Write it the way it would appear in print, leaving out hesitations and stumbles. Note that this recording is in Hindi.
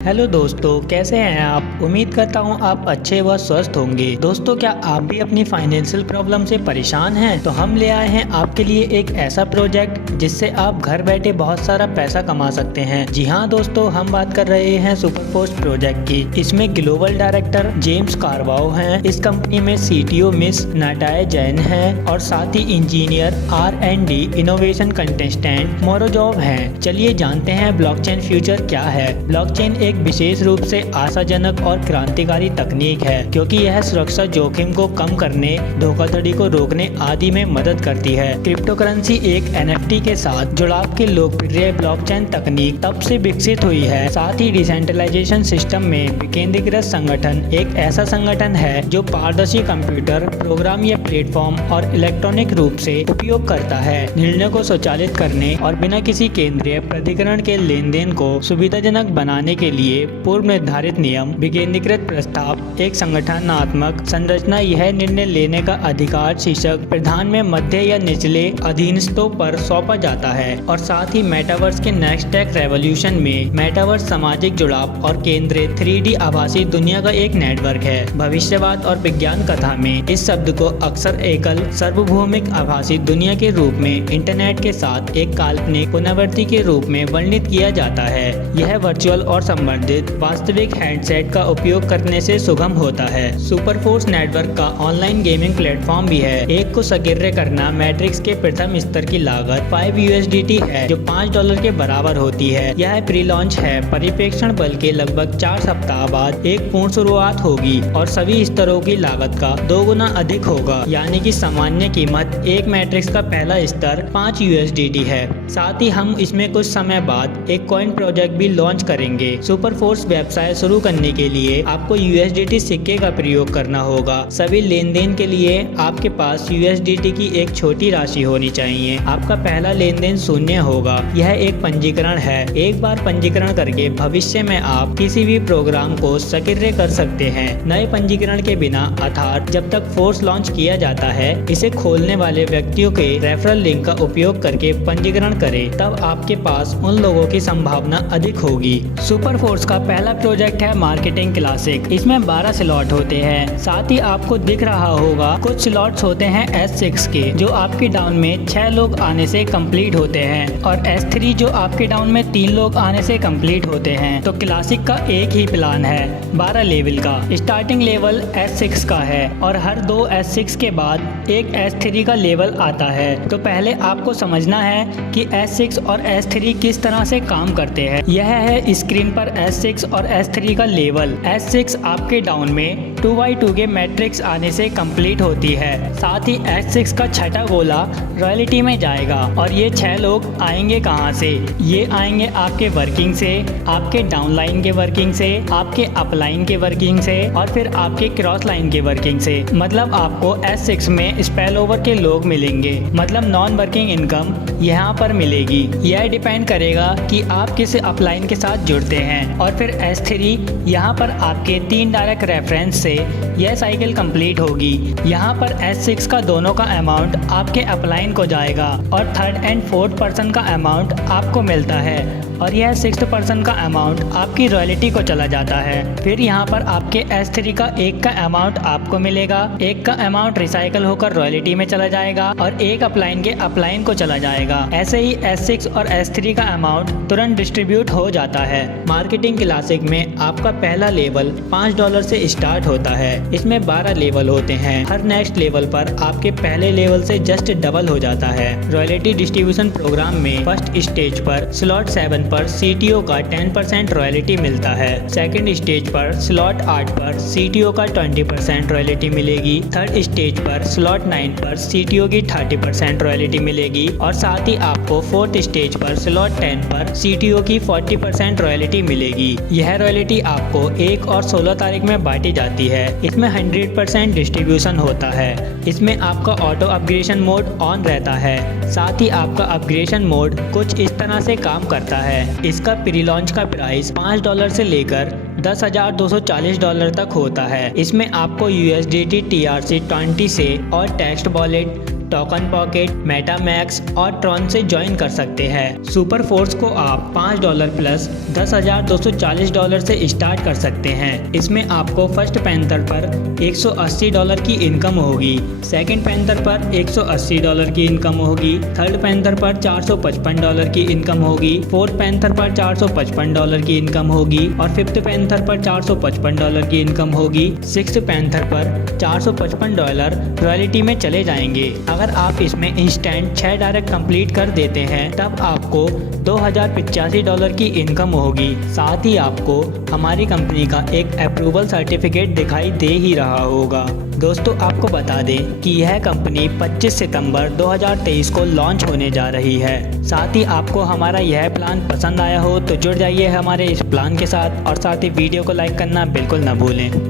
हेलो दोस्तों, कैसे हैं आप। उम्मीद करता हूं आप अच्छे व स्वस्थ होंगे। दोस्तों, क्या आप भी अपनी फाइनेंशियल प्रॉब्लम से परेशान हैं? तो हम ले आए हैं आपके लिए एक ऐसा प्रोजेक्ट जिससे आप घर बैठे बहुत सारा पैसा कमा सकते हैं। जी हाँ दोस्तों, हम बात कर रहे हैं सुपरफोर्स प्रोजेक्ट की। इसमें ग्लोबल डायरेक्टर जेम्स कार्वाओ हैं। इस कंपनी में सीटीओ मिस नाटाया जैन है और साथ ही engineer R&D innovation contestant Morozov हैं। चलिए जानते हैं ब्लॉकचेन फ्यूचर क्या है। ब्लॉकचेन एक विशेष रूप से आशाजनक और क्रांतिकारी तकनीक है, क्योंकि यह सुरक्षा जोखिम को कम करने, धोखाधड़ी को रोकने आदि में मदद करती है। क्रिप्टोकरेंसी एक NFT के साथ जुड़ाव की लोकप्रिय ब्लॉकचेन तकनीक तब से विकसित हुई है। साथ ही डिसेंट्रलाइजेशन सिस्टम में विकेंद्रीकृत संगठन एक ऐसा संगठन है जो पारदर्शी कंप्यूटर प्रोग्राम या प्लेटफॉर्म और इलेक्ट्रॉनिक रूप से उपयोग करता है। निर्णय को स्वचालित करने और बिना किसी केंद्रीय प्राधिकरण के लेन देन को सुविधाजनक बनाने के लिए पूर्व निर्धारित नियम, विकेंद्रीकृत प्रस्ताव, एक संगठनात्मक संरचना। यह निर्णय लेने का अधिकार शीर्षक प्रधान में मध्य या निचले अधीनस्थों पर सौंपा जाता है। और साथ ही मेटावर्स के नेक्स्ट टेक रेवोल्यूशन में मेटावर्स सामाजिक जुड़ाव और केंद्रित 3D आभासी दुनिया का एक नेटवर्क है। भविष्यवाद और विज्ञान कथा में इस शब्द को अक्सर एकल सार्वभौमिक आभासी दुनिया के रूप में इंटरनेट के साथ एक काल्पनिक पुनरावृत्ति के रूप में वर्णित किया जाता है। यह वर्चुअल और संबंधित वास्तविक हैंडसेट का उपयोग करने से सुगम होता है। सुपरफोर्स नेटवर्क का ऑनलाइन गेमिंग प्लेटफॉर्म भी है। एक को सक्रिय करना मैट्रिक्स के प्रथम स्तर की लागत 5 USDT है, जो $5 के बराबर होती है। यह प्री लॉन्च है। परिप्रेक्षण बल के लगभग 4 सप्ताह बाद एक पूर्ण शुरुआत होगी और सभी स्तरों की लागत का 2 गुना अधिक होगा, यानी कि सामान्य कीमत एक मैट्रिक्स का पहला स्तर 5 USDT है। साथ ही हम इसमें कुछ समय बाद एक कॉइन प्रोजेक्ट भी लॉन्च करेंगे। सुपरफोर्स व्यवसाय शुरू करने के लिए आपको USDT सिक्के का प्रयोग करना होगा। सभी लेन देन के लिए आपके पास USDT की एक छोटी राशि होनी चाहिए। आपका पहला लेन देन शून्य होगा। यह एक पंजीकरण है। एक बार पंजीकरण करके भविष्य में आप किसी भी प्रोग्राम को सक्रिय कर सकते हैं। नए पंजीकरण के बिना, अर्थात जब तक फोर्स लॉन्च किया जाता है, इसे खोलने वाले व्यक्तियों के रेफरल लिंक का उपयोग करके पंजीकरण करें। तब आपके पास उन लोगों की संभावना अधिक होगी। सुपरफोर्स का पहला प्रोजेक्ट है मार्केटिंग क्लासिक। इसमें 12 स्लॉट होते हैं। साथ ही आपको दिख रहा होगा कुछ स्लॉट्स होते हैं S6 के, जो आपके डाउन में 6 लोग आने से कंप्लीट होते हैं, और S3 जो आपके डाउन में 3 लोग आने से कंप्लीट होते हैं। तो क्लासिक का एक ही प्लान है 12 लेवल का। स्टार्टिंग लेवल S6 का है और हर 2 S6 के बाद एक S3 का लेवल आता है। तो पहले आपको समझना है कि S6 और S3 किस तरह से काम करते हैं। यह है स्क्रीन पर S6 और S3 का लेवल। S6 आपके डाउन में 2x2 के मैट्रिक्स आने से कंप्लीट होती है। साथ ही S6 का छठा गोला रॉयल्टी में जाएगा। और ये 6 लोग आएंगे कहाँ से? ये आएंगे आपके वर्किंग से, आपके डाउन लाइन के वर्किंग से, आपके अप लाइन के वर्किंग से, और फिर आपके क्रॉस लाइन के वर्किंग से। मतलब आपको S6 में स्पेल ओवर के लोग मिलेंगे, मतलब नॉन वर्किंग इनकम यहाँ पर मिलेगी। यह डिपेंड करेगा कि आप किस अपलाइन के साथ जुड़ते हैं। और फिर S3 यहाँ पर आपके 3 डायरेक्ट रेफरेंस से यह साइकिल कंप्लीट होगी। यहाँ पर S6 का दोनों का अमाउंट आपके अपलाइन को जाएगा और थर्ड एंड फोर्थ पर्सन का अमाउंट आपको मिलता है, और यह 6th पर्सन का अमाउंट आपकी रॉयल्टी को चला जाता है। फिर यहाँ पर आपके S3 का एक का अमाउंट आपको मिलेगा, एक का अमाउंट रिसाइकल होकर रॉयल्टी में चला जाएगा और एक अपलाइन के अपलाइन को चला जाएगा। ऐसे ही S6 और S3 का अमाउंट तुरंत डिस्ट्रीब्यूट हो जाता है। मार्केटिंग क्लासिक में आपका पहला लेवल $5 से स्टार्ट होता है। इसमें 12 लेवल होते हैं। हर नेक्स्ट लेवल पर आपके पहले लेवल से जस्ट डबल हो जाता है। रॉयल्टी डिस्ट्रीब्यूशन प्रोग्राम में फर्स्ट स्टेज पर स्लॉट 7 पर CTO का 10% रॉयल्टी मिलता है। सेकंड स्टेज पर स्लॉट 8 पर CTO का 20% रॉयल्टी मिलेगी। थर्ड स्टेज पर स्लॉट 9 पर CTO की 30% रॉयल्टी मिलेगी। और साथ ही आपको फोर्थ स्टेज पर स्लॉट 10 पर CTO की 40% रॉयल्टी मिलेगी। यह रॉयल्टी आपको 1 और 16 तारीख में बांटी जाती है। इसमें 100% डिस्ट्रीब्यूशन होता है। इसमें आपका ऑटो अपग्रेडेशन मोड ऑन रहता है। साथ ही आपका अपग्रेडेशन मोड कुछ इस तरह से काम करता है। इसका प्री लॉन्च का प्राइस $5 से लेकर $10,240 तक होता है। इसमें आपको USDT TRC20 से और टेक्स्ट वॉलेट टोकन पॉकेट, मेटामैक्स और ट्रॉन से ज्वाइन कर सकते हैं। सुपर फोर्स को आप $5 प्लस $10,240 से स्टार्ट कर सकते हैं। इसमें आपको फर्स्ट पैंथर पर $180 की इनकम होगी, सेकंड पैंथर पर $180 की इनकम होगी, थर्ड पैंथर पर $455 की इनकम होगी, फोर्थ पैंथर पर $455 की इनकम होगी और फिफ्थ पैंथर पर $455 की इनकम होगी। सिक्स्थ पैंथर पर $455 रॉयल्टी में चले जाएंगे। अगर आप इसमें इंस्टेंट 6 डायरेक्ट कंप्लीट कर देते हैं तब आपको $2085 की इनकम होगी। साथ ही आपको हमारी कंपनी का एक अप्रूवल सर्टिफिकेट दिखाई दे ही रहा होगा। दोस्तों आपको बता दें कि यह कंपनी 25 सितंबर 2023 को लॉन्च होने जा रही है। साथ ही आपको हमारा यह प्लान पसंद आया हो तो जुड़ जाइए हमारे इस प्लान के साथ और साथ ही वीडियो को लाइक करना बिल्कुल ना भूलें।